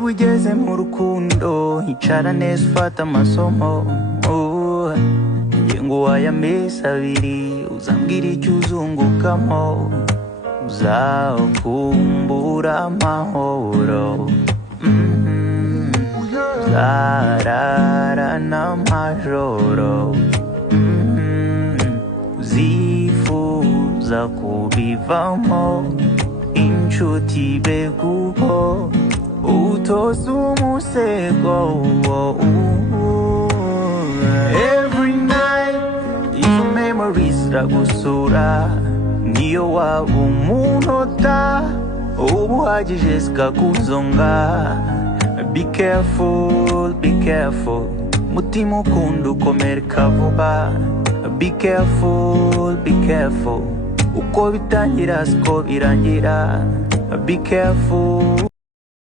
niba ugeze mu rukundo hicara neza ufata amasomo ngo wayamezi abiri uzambwira icyo uzungukamo uzakumbura amahoro uzarara n'amajoro uzifuza kubivamo inshuti beguho utoza umusego every night izo memories ziragusura niyo waba umunota uba uhagije zikakuzonga be careful, be careful mutima ukunda ukomereka vuba be careful, be careful uko bitangira siko birangira be careful